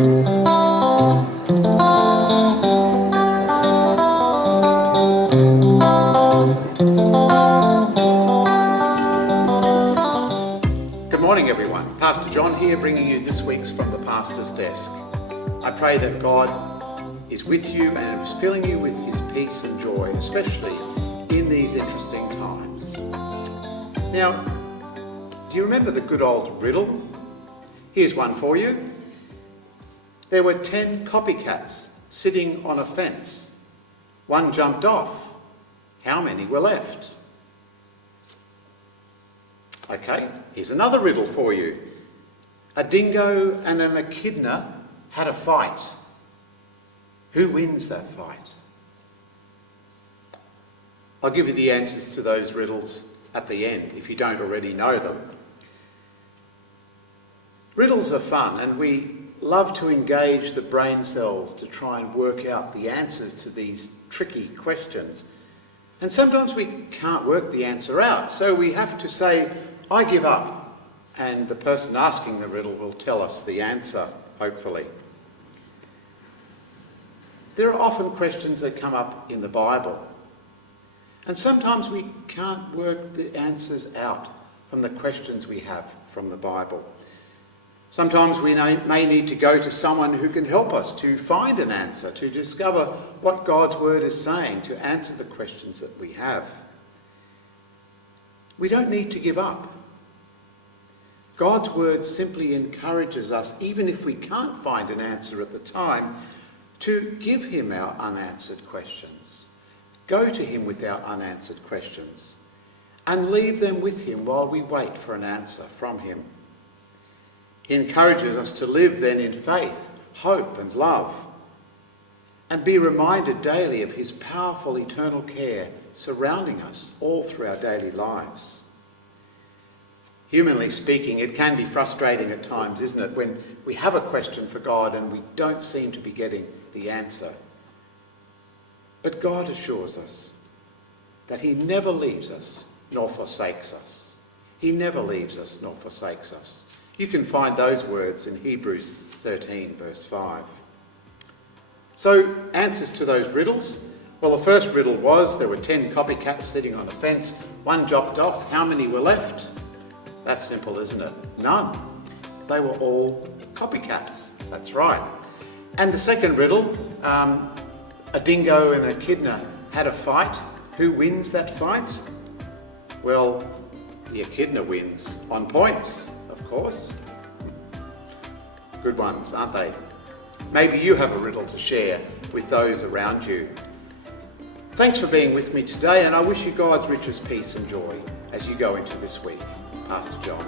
Good morning, everyone. Pastor John here, bringing you this week's From the Pastor's Desk. I pray that God is with you and is filling you with his peace and joy, especially in these interesting times. Now, do you remember the good old riddle? Here's one for you. There were 10 copycats sitting on a fence. One jumped off. How many were left? Okay, here's another riddle for you. A dingo and an echidna had a fight. Who wins that fight? I'll give you the answers to those riddles at the end, if you don't already know them. Riddles are fun, and we love to engage the brain cells to try and work out the answers to these tricky questions. And sometimes we can't work the answer out, so we have to say, I give up, and the person asking the riddle will tell us the answer, hopefully. There are often questions that come up in the Bible, and sometimes we can't work the answers out from the questions we have from the Bible. Sometimes we may need to go to someone who can help us to find an answer, to discover what God's word is saying, to answer the questions that we have. We don't need to give up. God's word simply encourages us, even if we can't find an answer at the time, to give him our unanswered questions. Go to him with our unanswered questions and leave them with him while we wait for an answer from him. He encourages us to live then in faith, hope and love, and be reminded daily of his powerful eternal care surrounding us all through our daily lives. Humanly speaking, it can be frustrating at times, isn't it, when we have a question for God and we don't seem to be getting the answer. But God assures us that he never leaves us nor forsakes us. He never leaves us nor forsakes us. You can find those words in Hebrews 13, verse 5. So, answers to those riddles. Well, the first riddle was there were 10 copycats sitting on a fence. One dropped off. How many were left? That's simple, isn't it? None. They were all copycats. That's right. And the second riddle, a dingo and an echidna had a fight. Who wins that fight? Well, the echidna wins on points, of course. Good ones, aren't they? Maybe you have a riddle to share with those around you. Thanks for being with me today, and I wish you God's richest peace and joy as you go into this week. Pastor John.